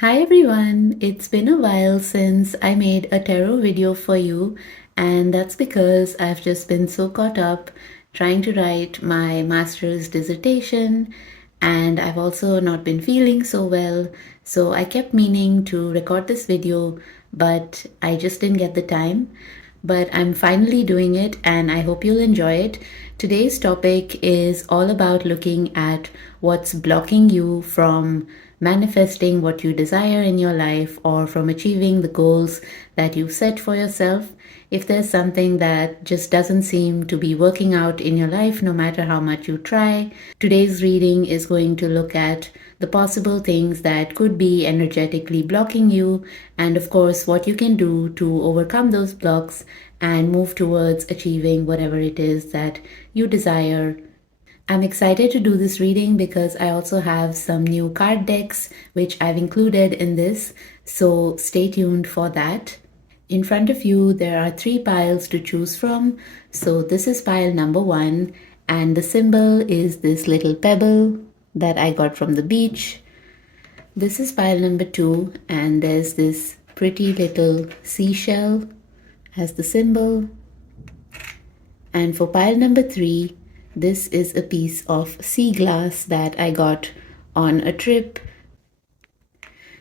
Hi everyone, it's been a while since I made a tarot video for you, and that's because I've just been so caught up trying to write my master's dissertation, and I've also not been feeling so well, so I kept meaning to record this video, but I just didn't get the time. But I'm finally doing it, and I hope you'll enjoy it. Today's topic is all about looking at what's blocking you from manifesting what you desire in your life or from achieving the goals that you've set for yourself. If there's something that just doesn't seem to be working out in your life, no matter how much you try, today's reading is going to look at the possible things that could be energetically blocking you, and of course, what you can do to overcome those blocks and move towards achieving whatever it is that you desire. I'm excited to do this reading because I also have some new card decks which I've included in this, so stay tuned for that. In front of you, there are three piles to choose from. So this is pile number one, and the symbol is this little pebble that I got from the beach. This is pile number two, and there's this pretty little seashell as the symbol. And for pile number three, this is a piece of sea glass that I got on a trip.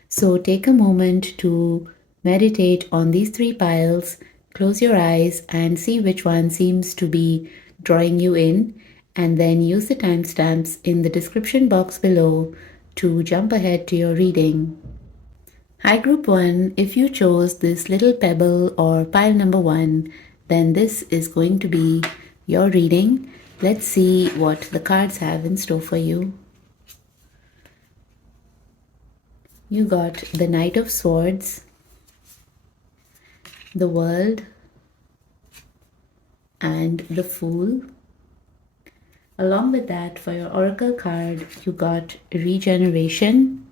So take a moment to meditate on these three piles, close your eyes and see which one seems to be drawing you in, and then use the timestamps in the description box below to jump ahead to your reading. Hi Group 1, if you chose this little pebble or pile number 1, then this is going to be your reading. Let's see what the cards have in store for you. You got the Knight of Swords, the World, and the Fool. Along with that, for your Oracle card, you got Regeneration,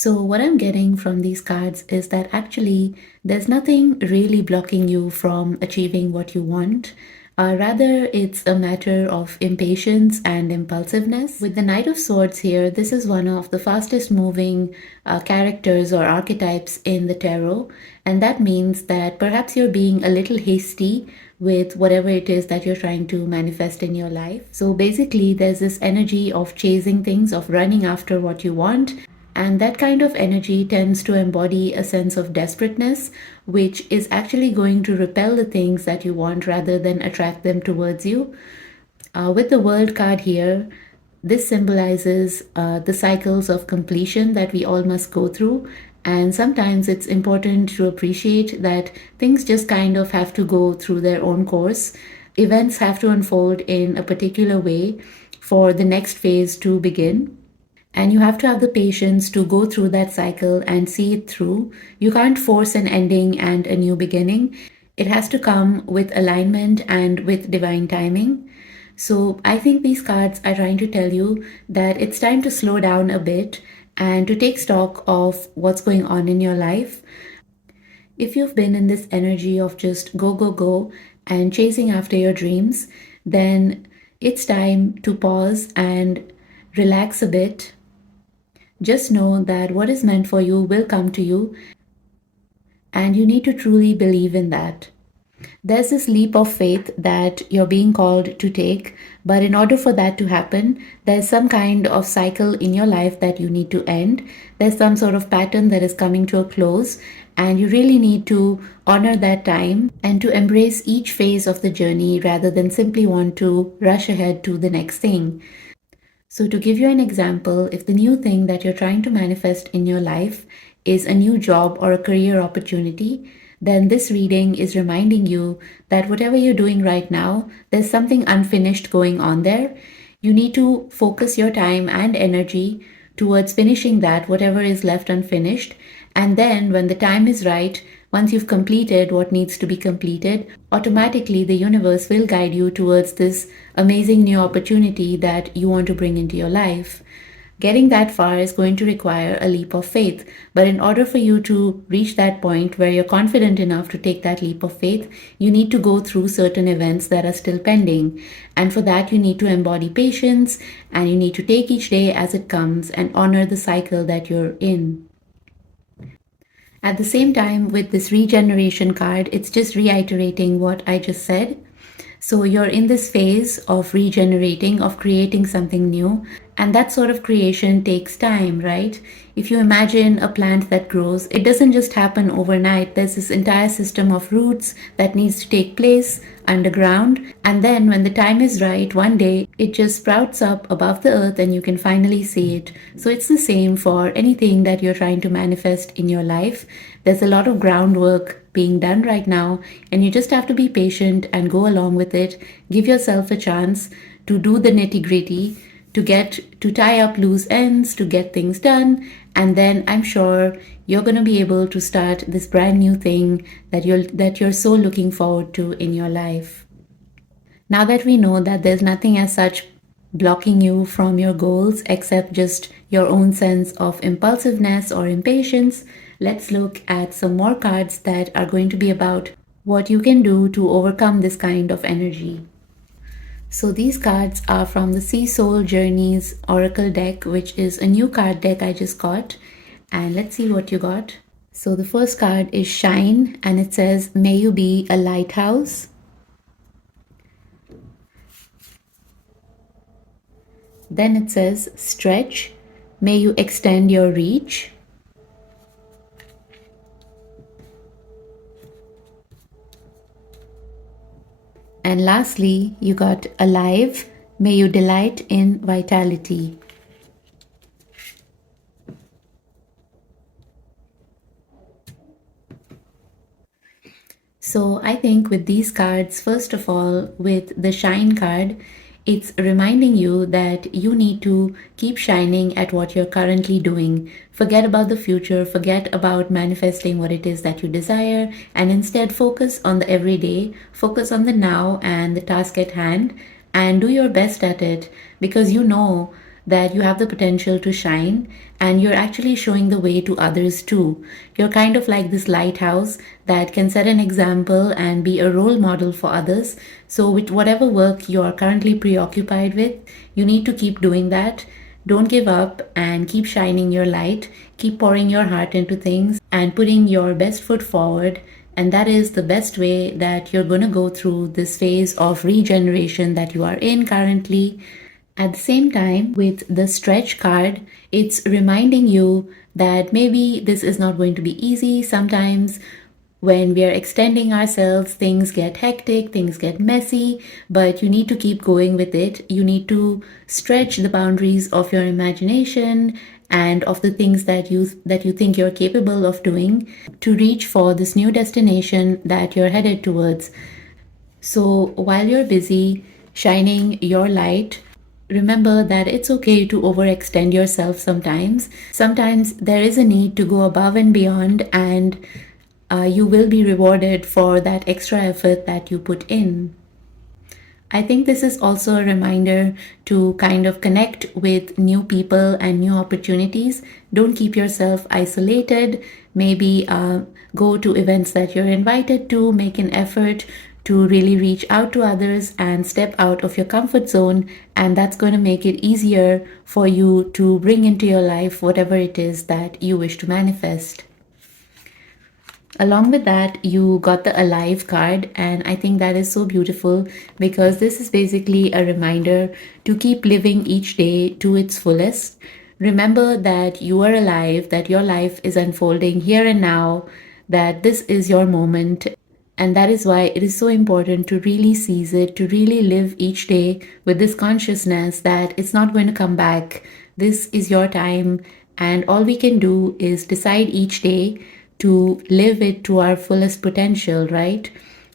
So what I'm getting from these cards is that actually there's nothing really blocking you from achieving what you want. Rather, it's a matter of impatience and impulsiveness. With the Knight of Swords here, this is one of the fastest moving characters or archetypes in the tarot. And that means that perhaps you're being a little hasty with whatever it is that you're trying to manifest in your life. So basically, there's this energy of chasing things, of running after what you want. And that kind of energy tends to embody a sense of desperateness, which is actually going to repel the things that you want rather than attract them towards you. With the World card here, this symbolizes the cycles of completion that we all must go through. And sometimes it's important to appreciate that things just kind of have to go through their own course. Events have to unfold in a particular way for the next phase to begin. And you have to have the patience to go through that cycle and see it through. You can't force an ending and a new beginning. It has to come with alignment and with divine timing. So I think these cards are trying to tell you that it's time to slow down a bit and to take stock of what's going on in your life. If you've been in this energy of just go, go, go and chasing after your dreams, then it's time to pause and relax a bit. Just know that what is meant for you will come to you, and you need to truly believe in that. There's this leap of faith that you're being called to take, but in order for that to happen, there's some kind of cycle in your life that you need to end. There's some sort of pattern that is coming to a close, and you really need to honor that time and to embrace each phase of the journey rather than simply want to rush ahead to the next thing. So to give you an example, if the new thing that you're trying to manifest in your life is a new job or a career opportunity, then this reading is reminding you that whatever you're doing right now, there's something unfinished going on there. You need to focus your time and energy towards finishing that, whatever is left unfinished. And then when the time is right, once you've completed what needs to be completed, automatically the universe will guide you towards this amazing new opportunity that you want to bring into your life. Getting that far is going to require a leap of faith. But in order for you to reach that point where you're confident enough to take that leap of faith, you need to go through certain events that are still pending. And for that, you need to embody patience and you need to take each day as it comes and honor the cycle that you're in. At the same time, with this regeneration card, it's just reiterating what I just said. So you're in this phase of regenerating, of creating something new, and that sort of creation takes time, right? If you imagine a plant that grows, it doesn't just happen overnight. There's this entire system of roots that needs to take place underground, and then when the time is right, one day it just sprouts up above the earth and you can finally see it. So it's the same for anything that you're trying to manifest in your life. There's a lot of groundwork being done right now, and you just have to be patient and go along with it. Give yourself a chance to do the nitty gritty, to tie up loose ends, to get things done, and then I'm sure you're going to be able to start this brand new thing that you're so looking forward to in your life. Now that we know that there's nothing as such blocking you from your goals except just your own sense of impulsiveness or impatience, let's look at some more cards that are going to be about what you can do to overcome this kind of energy. So these cards are from the Sea Soul Journeys Oracle deck, which is a new card deck I just got. And let's see what you got. So the first card is Shine, and it says, May you be a lighthouse. Then it says, Stretch, may you extend your reach. And lastly, you got Alive, may you delight in vitality. So I think with these cards, first of all, with the Shine card, it's reminding you that you need to keep shining at what you're currently doing. Forget about the future, forget about manifesting what it is that you desire, and instead focus on the everyday, focus on the now and the task at hand, and do your best at it because you know that you have the potential to shine and you're actually showing the way to others too. You're kind of like this lighthouse that can set an example and be a role model for others. So, with whatever work you're currently preoccupied with, you need to keep doing that. Don't give up and keep shining your light. Keep pouring your heart into things and putting your best foot forward. And that is the best way that you're going to go through this phase of regeneration that you are in currently. At the same time, with the stretch card, it's reminding you that maybe this is not going to be easy. Sometimes when we are extending ourselves, things get hectic, things get messy, but you need to keep going with it. You need to stretch the boundaries of your imagination and of the things that you think you're capable of doing to reach for this new destination that you're headed towards. So while you're busy shining your light, remember that it's okay to overextend yourself sometimes. Sometimes there is a need to go above and beyond, and you will be rewarded for that extra effort that you put in. I think this is also a reminder to kind of connect with new people and new opportunities. Don't keep yourself isolated. Maybe go to events that you're invited to, make an effort to really reach out to others and step out of your comfort zone. And that's going to make it easier for you to bring into your life whatever it is that you wish to manifest. Along with that, you got the Alive card, and I think that is so beautiful because this is basically a reminder to keep living each day to its fullest. Remember that you are alive, that your life is unfolding here and now, that this is your moment, and that is why it is so important to really seize it, to really live each day with this consciousness that it's not going to come back. This is your time, and all we can do is decide each day to live it to our fullest potential, right?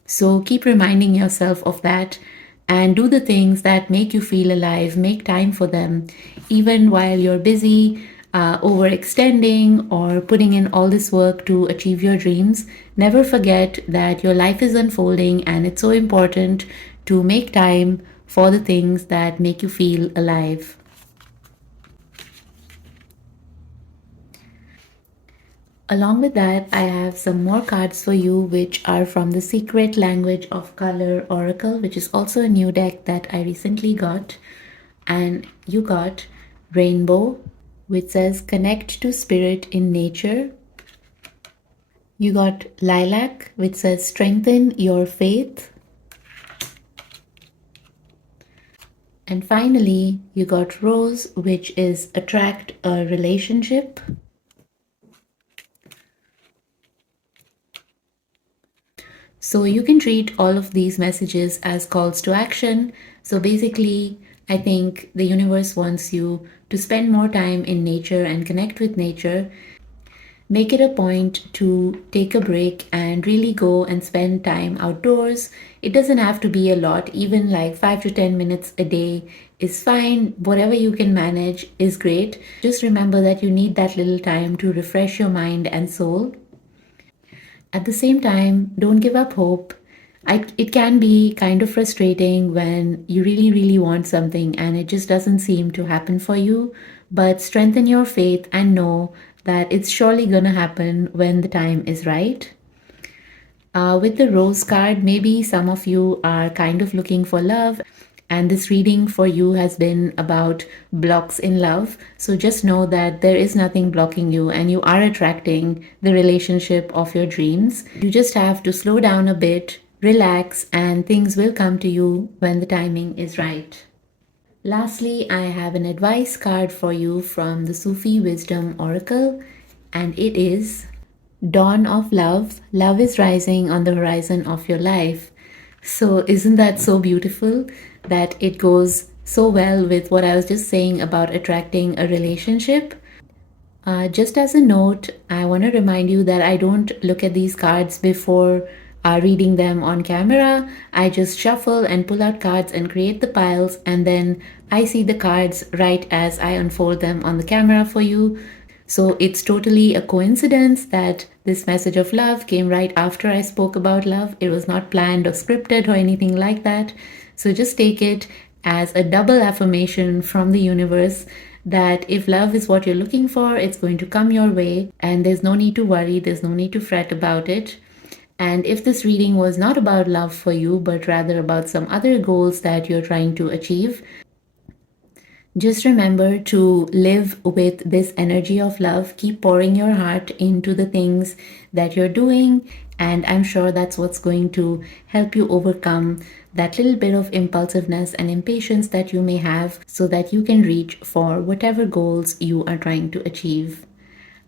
So keep reminding yourself of that and do the things that make you feel alive, make time for them, even while you're busy, overextending or putting in all this work to achieve your dreams. Never forget that your life is unfolding and it's so important to make time for the things that make you feel alive. Along with that, I have some more cards for you, which are from the Secret Language of Color Oracle, which is also a new deck that I recently got. And you got Rainbow, which says connect to spirit in nature. You got Lilac, which says strengthen your faith. And finally, you got Rose, which is attract a relationship. So you can treat all of these messages as calls to action. So basically, I think the universe wants you to spend more time in nature and connect with nature. Make it a point to take a break and really go and spend time outdoors. It doesn't have to be a lot, even like 5 to 10 minutes a day is fine. Whatever you can manage is great. Just remember that you need that little time to refresh your mind and soul. At the same time, don't give up hope. It can be kind of frustrating when you really, really want something and it just doesn't seem to happen for you. But strengthen your faith and know that it's surely gonna happen when the time is right. With the rose card, maybe some of you are kind of looking for love, and this reading for you has been about blocks in love. So just know that there is nothing blocking you, and you are attracting the relationship of your dreams. You just have to slow down a bit, relax, and things will come to you when the timing is right. Lastly, I have an advice card for you from the Sufi Wisdom Oracle, and it is Dawn of Love. Love is rising on the horizon of your life. So, isn't that so beautiful that it goes so well with what I was just saying about attracting a relationship? Just as a note, I want to remind you that I don't look at these cards before reading them on camera. I just shuffle and pull out cards and create the piles, and then I see the cards right as I unfold them on the camera for you. So it's totally a coincidence that this message of love came right after I spoke about love. It was not planned or scripted or anything like that. So just take it as a double affirmation from the universe that if love is what you're looking for, it's going to come your way, and there's no need to worry, there's no need to fret about it. And if this reading was not about love for you, but rather about some other goals that you're trying to achieve, just remember to live with this energy of love. Keep pouring your heart into the things that you're doing, and I'm sure that's what's going to help you overcome that little bit of impulsiveness and impatience that you may have so that you can reach for whatever goals you are trying to achieve.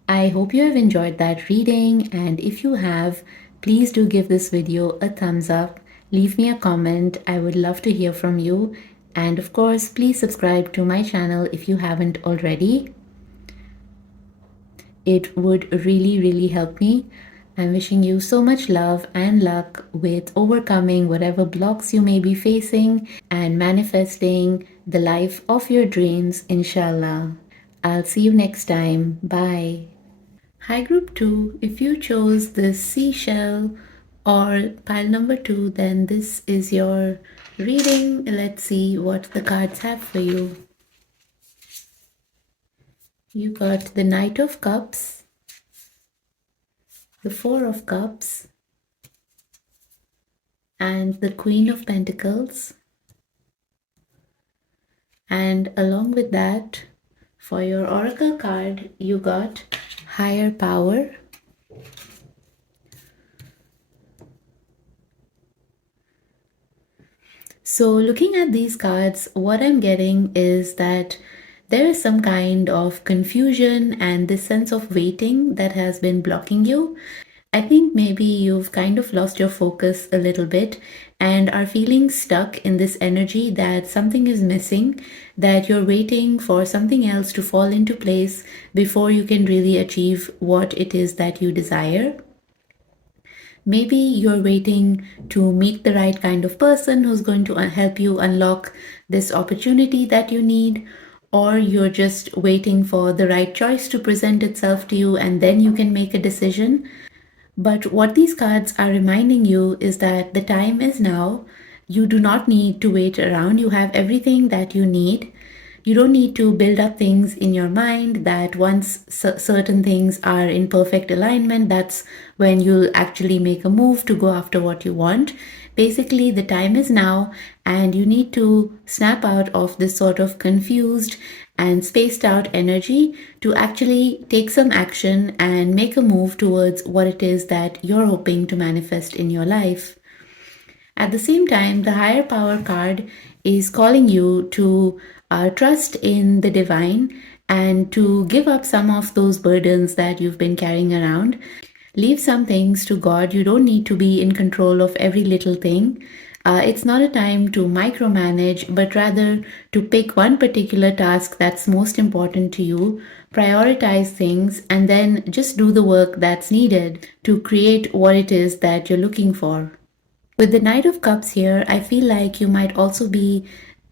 I hope you have enjoyed that reading, and if you have, please do give this video a thumbs up. Leave me a comment. I would love to hear from you. And of course, please subscribe to my channel if you haven't already. It would really, really help me. I'm wishing you so much love and luck with overcoming whatever blocks you may be facing and manifesting the life of your dreams, inshallah. I'll see you next time. Bye. Hi group 2, if you chose the seashell or pile number 2, then this is your reading. Let's see what the cards have for you. You got the Knight of Cups, the Four of Cups, and the Queen of Pentacles. And along with that, for your oracle card, you got Higher Power, so looking at these cards, what I'm getting is that there is some kind of confusion and this sense of waiting that has been blocking you. I think maybe you've kind of lost your focus a little bit and are feeling stuck in this energy that something is missing, that you're waiting for something else to fall into place before you can really achieve what it is that you desire. Maybe you're waiting to meet the right kind of person who's going to help you unlock this opportunity that you need, or you're just waiting for the right choice to present itself to you and then you can make a decision. But what these cards are reminding you is that the time is now. You do not need to wait around. You have everything that you need You don't need to build up things in your mind that once certain things are in perfect alignment, that's when you'll actually make a move to go after what you want. Basically, the time is now, and you need to snap out of this sort of confused and spaced out energy to actually take some action and make a move towards what it is that you're hoping to manifest in your life. At the same time, the higher power card is calling you to trust in the divine and to give up some of those burdens that you've been carrying around. Leave some things to God. You don't need to be in control of every little thing. It's not a time to micromanage, but rather to pick one particular task that's most important to you, prioritize things, and then just do the work that's needed to create what it is that you're looking for. With the Knight of Cups here, I feel like you might also be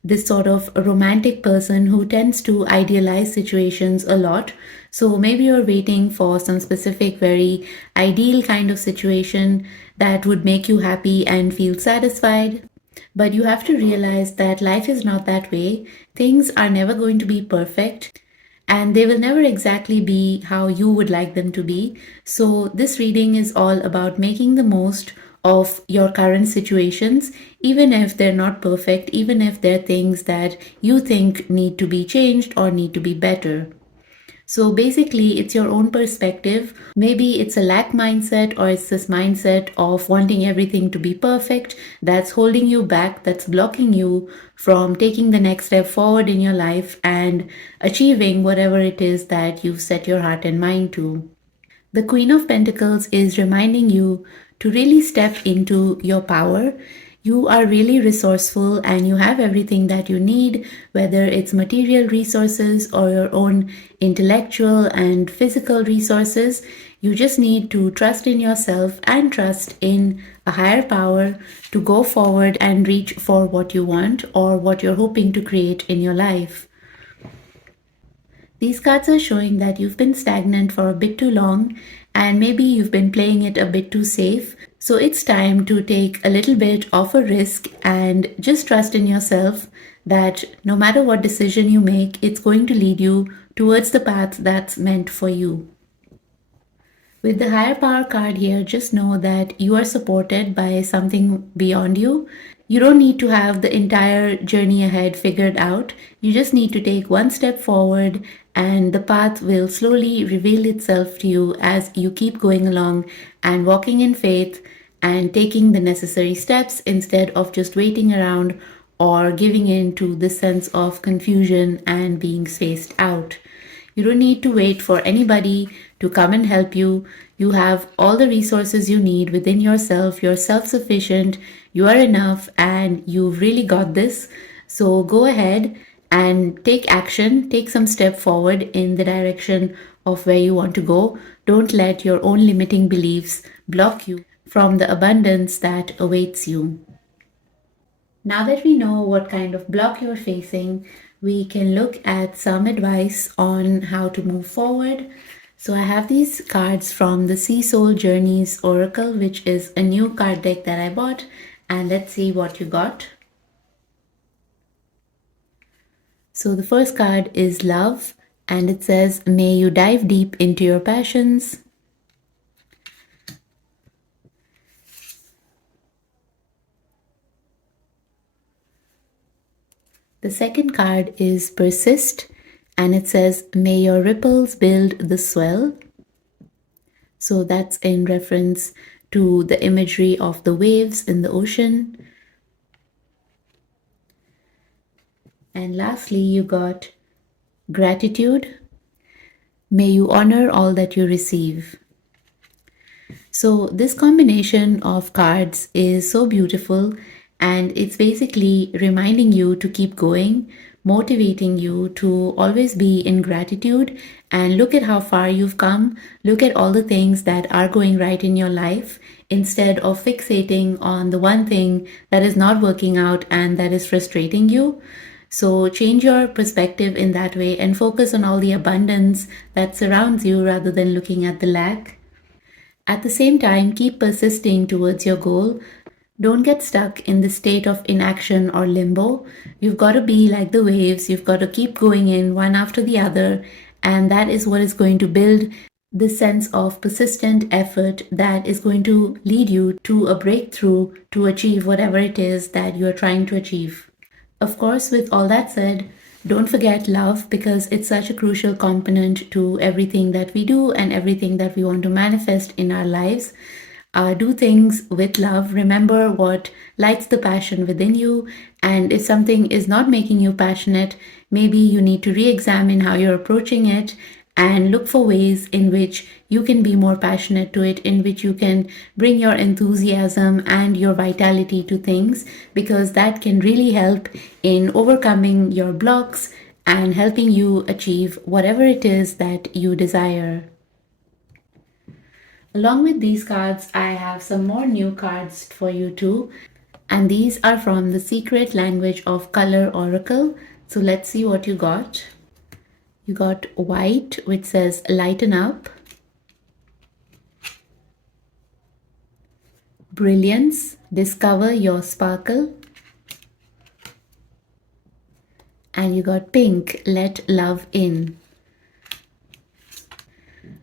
this sort of romantic person who tends to idealize situations a lot. So maybe you're waiting for some specific, very ideal kind of situation that would make you happy and feel satisfied. But you have to realize that life is not that way. Things are never going to be perfect and they will never exactly be how you would like them to be. So, this reading is all about making the most of your current situations, even if they're not perfect, even if they're things that you think need to be changed or need to be better. So basically, it's your own perspective. Maybe it's a lack mindset, or it's this mindset of wanting everything to be perfect that's holding you back, that's blocking you from taking the next step forward in your life and achieving whatever it is that you've set your heart and mind to. The Queen of Pentacles is reminding you to really step into your power. You are really resourceful and you have everything that you need, whether it's material resources or your own intellectual and physical resources. You just need to trust in yourself and trust in a higher power to go forward and reach for what you want or what you're hoping to create in your life. These cards are showing that you've been stagnant for a bit too long and maybe you've been playing it a bit too safe. So it's time to take a little bit of a risk and just trust in yourself that no matter what decision you make, it's going to lead you towards the path that's meant for you. With the higher power card here, just know that you are supported by something beyond you. You don't need to have the entire journey ahead figured out. You just need to take one step forward, and the path will slowly reveal itself to you as you keep going along and walking in faith and taking the necessary steps instead of just waiting around or giving in to the sense of confusion and being spaced out. You don't need to wait for anybody to come and help you. You have all the resources you need within yourself. You're self sufficient, you are enough, and you've really got this. So go ahead and take action, take some step forward in the direction of where you want to go. Don't let your own limiting beliefs block you from the abundance that awaits you. Now that we know what kind of block you're facing, we can look at some advice on how to move forward. So I have these cards from the Sea Soul Journeys Oracle, which is a new card deck that I bought. And let's see what you got. So the first card is Love, and it says, may you dive deep into your passions. The second card is Persist, and it says, may your ripples build the swell. So that's in reference to the imagery of the waves in the ocean. And lastly, you got Gratitude. May you honor all that you receive. So this combination of cards is so beautiful, and it's basically reminding you to keep going, motivating you to always be in gratitude and look at how far you've come. Look at all the things that are going right in your life instead of fixating on the one thing that is not working out and that is frustrating you. So change your perspective in that way and focus on all the abundance that surrounds you rather than looking at the lack. At the same time, keep persisting towards your goal. Don't get stuck in the state of inaction or limbo. You've got to be like the waves, you've got to keep going in one after the other, and that is what is going to build this sense of persistent effort that is going to lead you to a breakthrough to achieve whatever it is that you are trying to achieve. Of course, with all that said, don't forget love because it's such a crucial component to everything that we do and everything that we want to manifest in our lives. Do things with love. Remember what lights the passion within you. And if something is not making you passionate, maybe you need to re examine how you're approaching it and look for ways in which you can be more passionate to it, in which you can bring your enthusiasm and your vitality to things, because that can really help in overcoming your blocks and helping you achieve whatever it is that you desire. Along with these cards, I have some more new cards for you too. And these are from the Secret Language of Color Oracle. So let's see what you got. You got white, which says lighten up. Brilliance, discover your sparkle. And you got pink, let love in.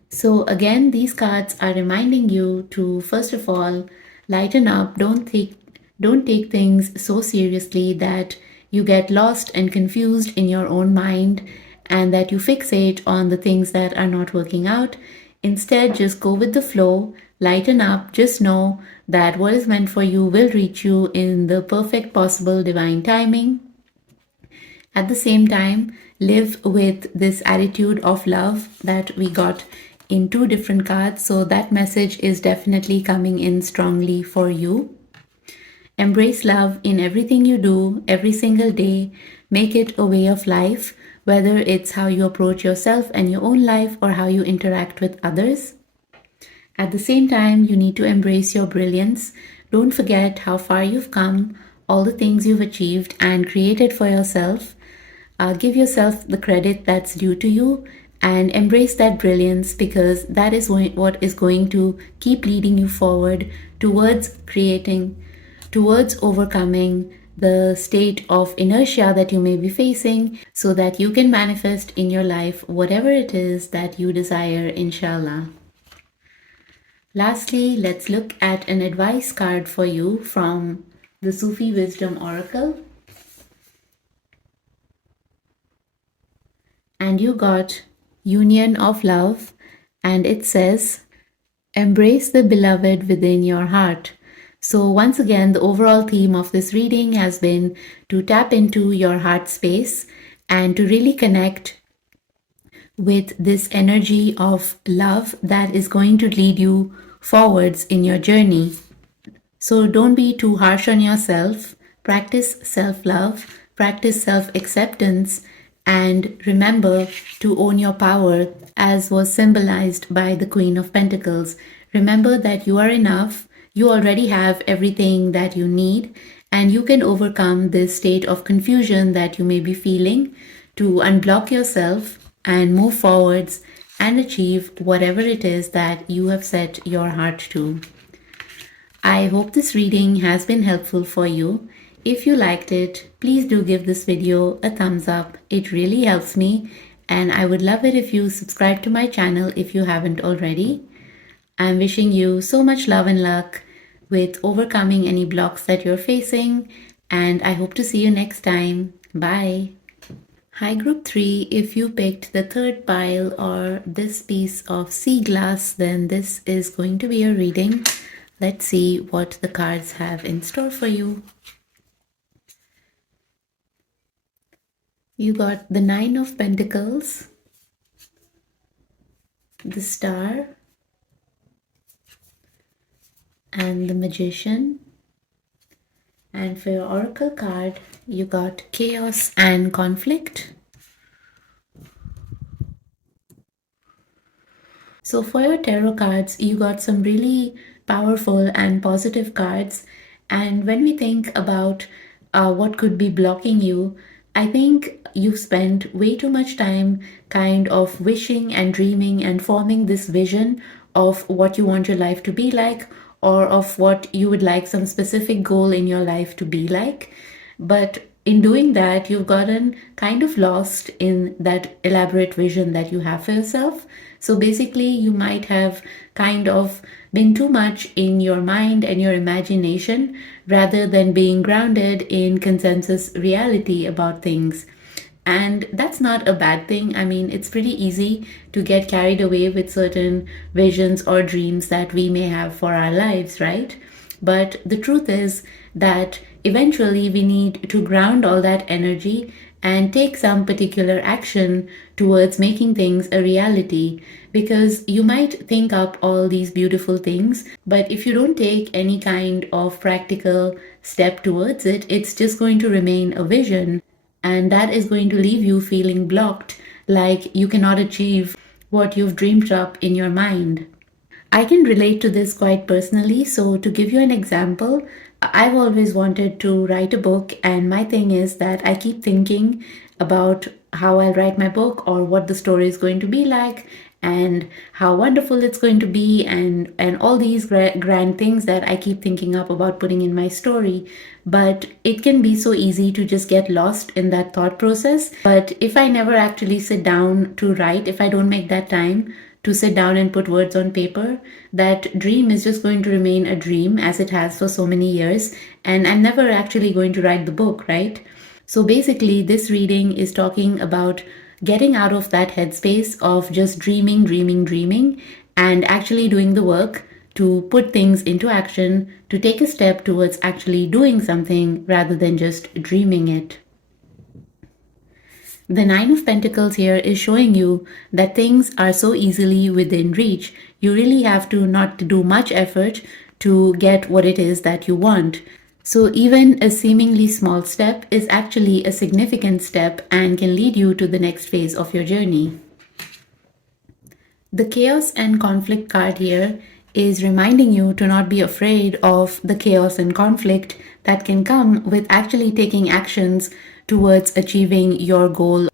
So again, these cards are reminding you to, first of all, lighten up. Don't take things so seriously that you get lost and confused in your own mind and that you fixate on the things that are not working out. Instead, just go with the flow, lighten up, just know that what is meant for you will reach you in the perfect possible divine timing. At the same time, live with this attitude of love that we got in two different cards. So that message is definitely coming in strongly for you. Embrace love in everything you do, every single day. Make it a way of life, whether it's how you approach yourself and your own life or how you interact with others. At the same time, you need to embrace your brilliance. Don't forget how far you've come, all the things you've achieved and created for yourself. Give yourself the credit that's due to you and embrace that brilliance, because that is what is going to keep leading you forward towards overcoming the state of inertia that you may be facing, so that you can manifest in your life whatever it is that you desire, inshallah. Lastly, let's look at an advice card for you from the Sufi Wisdom Oracle. And you got Union of Love, and it says, embrace the beloved within your heart. So once again, the overall theme of this reading has been to tap into your heart space and to really connect with this energy of love that is going to lead you forwards in your journey. So don't be too harsh on yourself. Practice self-love, practice self-acceptance, and remember to own your power, as was symbolized by the Queen of Pentacles. Remember that you are enough, you already have everything that you need, and you can overcome this state of confusion that you may be feeling to unblock yourself and move forwards and achieve whatever it is that you have set your heart to. I hope this reading has been helpful for you. If you liked it, please do give this video a thumbs up. It really helps me, and I would love it if you subscribe to my channel if you haven't already. I'm wishing you so much love and luck with overcoming any blocks that you're facing, and I hope to see you next time. Bye. Hi Group 3, if you picked the third pile or this piece of sea glass, then this is going to be a reading. Let's see what the cards have in store for you. You got the Nine of Pentacles, the Star, and the Magician. And for your Oracle card, you got Chaos and Conflict. So for your tarot cards, you got some really powerful and positive cards. And when we think about what could be blocking you, I think you've spent way too much time kind of wishing and dreaming and forming this vision of what you want your life to be like, or of what you would like some specific goal in your life to be like. But in doing that, you've gotten kind of lost in that elaborate vision that you have for yourself. So basically, you might have kind of been too much in your mind and your imagination rather than being grounded in consensus reality about things. And that's not a bad thing. I mean, it's pretty easy to get carried away with certain visions or dreams that we may have for our lives, right? But the truth is that eventually we need to ground all that energy and take some particular action towards making things a reality. Because you might think up all these beautiful things, but if you don't take any kind of practical step towards it, it's just going to remain a vision. And that is going to leave you feeling blocked, like you cannot achieve what you've dreamed up in your mind. I can relate to this quite personally. So, to give you an example, I've always wanted to write a book, and my thing is that I keep thinking about how I'll write my book or what the story is going to be like and how wonderful it's going to be and all these grand things that I keep thinking up about putting in my story. But it can be so easy to just get lost in that thought process. But if I never actually sit down to write, if I don't make that time to sit down and put words on paper, that dream is just going to remain a dream as it has for so many years. And I'm never actually going to write the book, right? So basically, this reading is talking about getting out of that headspace of just dreaming, dreaming, dreaming, and actually doing the work to put things into action, to take a step towards actually doing something rather than just dreaming it. The Nine of Pentacles here is showing you that things are so easily within reach. You really have to not do much effort to get what it is that you want. So even a seemingly small step is actually a significant step and can lead you to the next phase of your journey. The chaos and conflict card here is reminding you to not be afraid of the chaos and conflict that can come with actually taking actions towards achieving your goal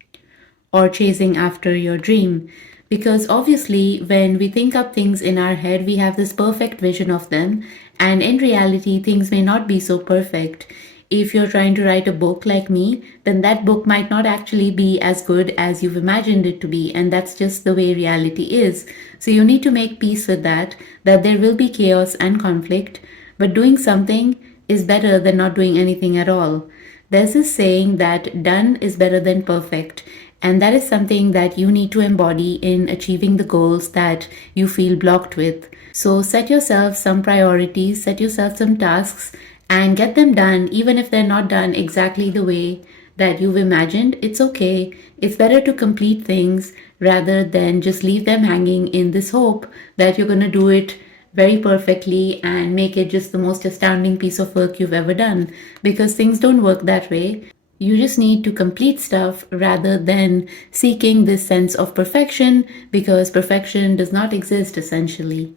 or chasing after your dream. Because obviously, when we think up things in our head, we have this perfect vision of them, and in reality, things may not be so perfect. If you're trying to write a book like me, then that book might not actually be as good as you've imagined it to be, and that's just the way reality is. So you need to make peace with that there will be chaos and conflict, but doing something is better than not doing anything at all. There's this saying that done is better than perfect, and that is something that you need to embody in achieving the goals that you feel blocked with. So set yourself some priorities, set yourself some tasks, and get them done, even if they're not done exactly the way that you've imagined. It's okay. It's better to complete things rather than just leave them hanging in this hope that you're going to do it very perfectly and make it just the most astounding piece of work you've ever done. Because things don't work that way. You just need to complete stuff rather than seeking this sense of perfection, because perfection does not exist essentially.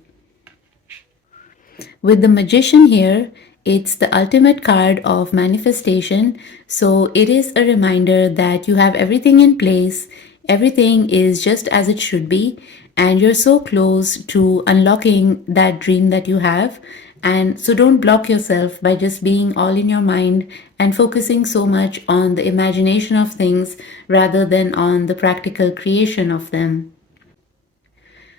With the Magician here, it's the ultimate card of manifestation. So it is a reminder that you have everything in place, everything is just as it should be, and you're so close to unlocking that dream that you have. And so don't block yourself by just being all in your mind and focusing so much on the imagination of things rather than on the practical creation of them.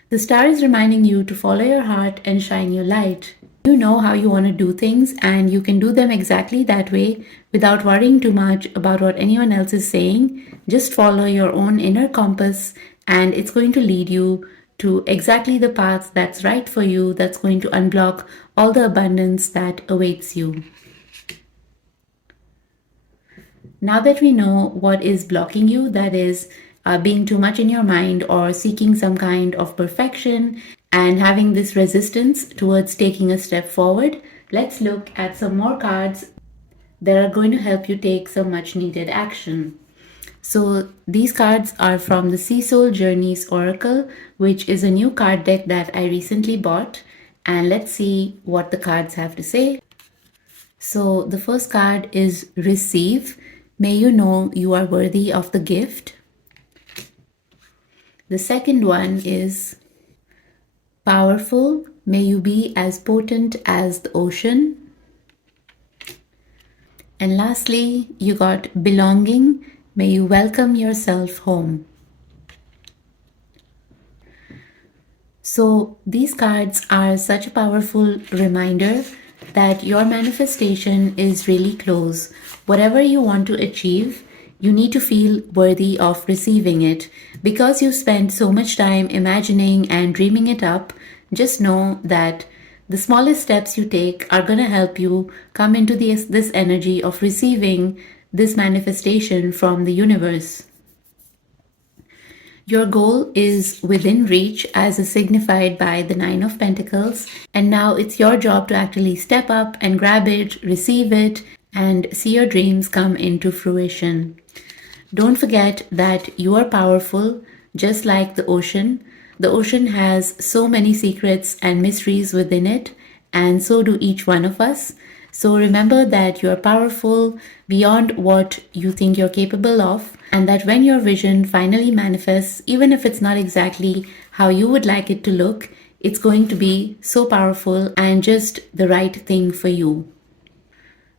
The star is reminding you to follow your heart and shine your light. You know how you want to do things, and you can do them exactly that way without worrying too much about what anyone else is saying. Just follow your own inner compass, and it's going to lead you to exactly the path that's right for you, that's going to unblock all the abundance that awaits you. Now that we know what is blocking you, that is, being too much in your mind or seeking some kind of perfection and having this resistance towards taking a step forward, let's look at some more cards that are going to help you take some much needed action. So these cards are from the Sea Soul Journeys Oracle, which is a new card deck that I recently bought. And let's see what the cards have to say. So the first card is Receive. May you know you are worthy of the gift. The second one is Powerful. May you be as potent as the ocean. And lastly, you got belonging. May you welcome yourself home. So these cards are such a powerful reminder that your manifestation is really close. Whatever you want to achieve, you need to feel worthy of receiving it. Because you spent so much time imagining and dreaming it up, just know that the smallest steps you take are going to help you come into this energy of receiving this manifestation from the universe. Your goal is within reach as is signified by the Nine of Pentacles, and now it's your job to actually step up and grab it, receive it, and see your dreams come into fruition. Don't forget that you are powerful, just like the ocean. The ocean has so many secrets and mysteries within it, and so do each one of us. So remember that you are powerful beyond what you think you're capable of, and that when your vision finally manifests, even if it's not exactly how you would like it to look, it's going to be so powerful and just the right thing for you.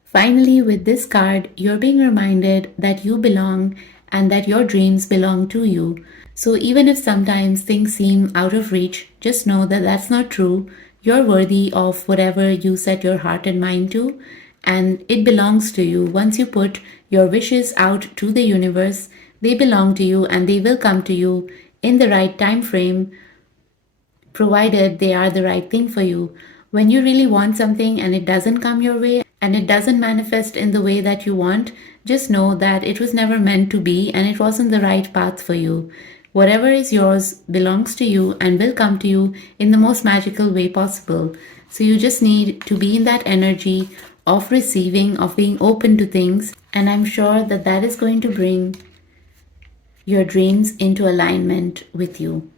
Finally, with this card, you're being reminded that you belong and that your dreams belong to you. So even if sometimes things seem out of reach, just know that that's not true. You're worthy of whatever you set your heart and mind to, and it belongs to you. Once you put your wishes out to the universe, they belong to you and they will come to you in the right time frame, provided they are the right thing for you. When you really want something and it doesn't come your way and it doesn't manifest in the way that you want, just know that it was never meant to be and it wasn't the right path for you. Whatever is yours belongs to you and will come to you in the most magical way possible. So you just need to be in that energy of receiving, of being open to things, and I'm sure that that is going to bring your dreams into alignment with you.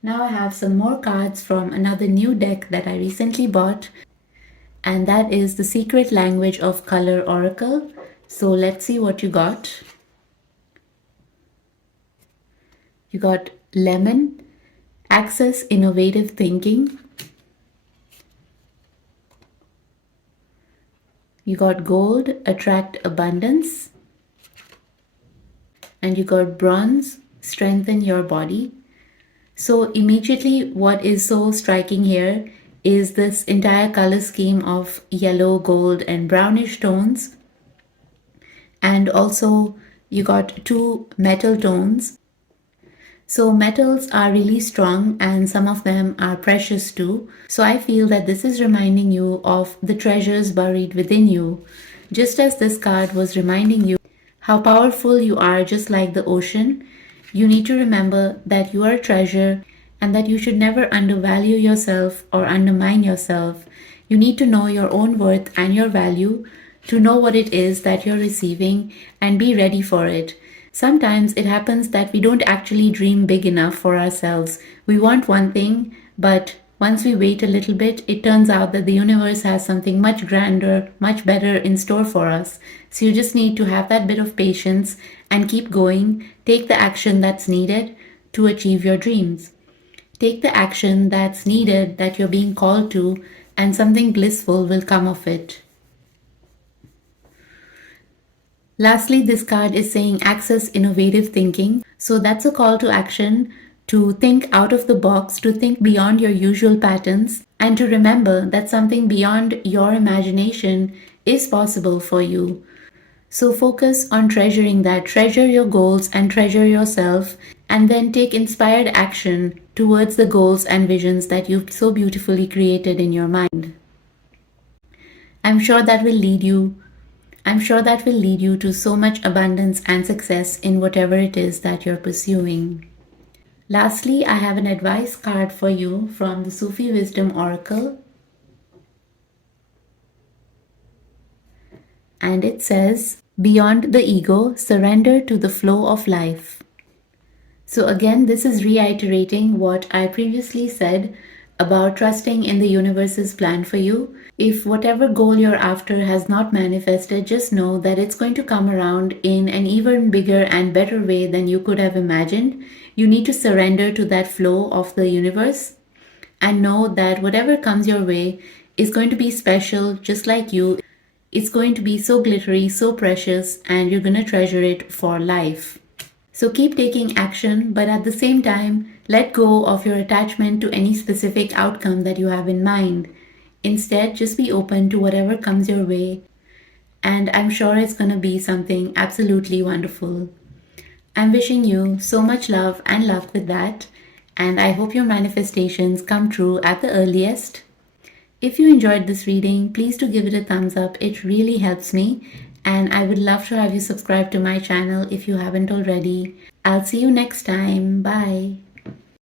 Now I have some more cards from another new deck that I recently bought, and that is the Secret Language of Color Oracle. So let's see what you got. You got Lemon, Access Innovative Thinking. You got Gold, Attract Abundance. And you got Bronze, Strengthen Your Body. So immediately what is so striking here is this entire color scheme of yellow, gold, and brownish tones. And also you got two metal tones. So metals are really strong and some of them are precious too. So I feel that this is reminding you of the treasures buried within you. Just as this card was reminding you how powerful you are, just like the ocean, you need to remember that you are a treasure and that you should never undervalue yourself or undermine yourself. You need to know your own worth and your value, to know what it is that you're receiving and be ready for it. Sometimes it happens that we don't actually dream big enough for ourselves. We want one thing, but once we wait a little bit, it turns out that the universe has something much grander, much better in store for us. So you just need to have that bit of patience and keep going. Take the action that's needed to achieve your dreams. Take the action that's needed, that you're being called to, and something blissful will come of it. Lastly, this card is saying access innovative thinking. So that's a call to action, to think out of the box, to think beyond your usual patterns, and to remember that something beyond your imagination is possible for you. So focus on treasuring that, treasure your goals and treasure yourself, and then take inspired action towards the goals and visions that you've so beautifully created in your mind. I'm sure that will lead you to so much abundance and success in whatever it is that you're pursuing. Lastly, I have an advice card for you from the Sufi Wisdom Oracle. And it says, beyond the ego, surrender to the flow of life. So again, this is reiterating what I previously said about trusting in the universe's plan for you. If whatever goal you're after has not manifested, just know that it's going to come around in an even bigger and better way than you could have imagined. You need to surrender to that flow of the universe. And know that whatever comes your way is going to be special just like you. It's going to be so glittery, so precious, and you're going to treasure it for life. So keep taking action, but at the same time, let go of your attachment to any specific outcome that you have in mind. Instead, just be open to whatever comes your way, and I'm sure it's going to be something absolutely wonderful. I'm wishing you so much love and luck with that, and I hope your manifestations come true at the earliest. If you enjoyed this reading, please do give it a thumbs up. It really helps me, and I would love to have you subscribe to my channel if you haven't already. I'll see you next time. Bye.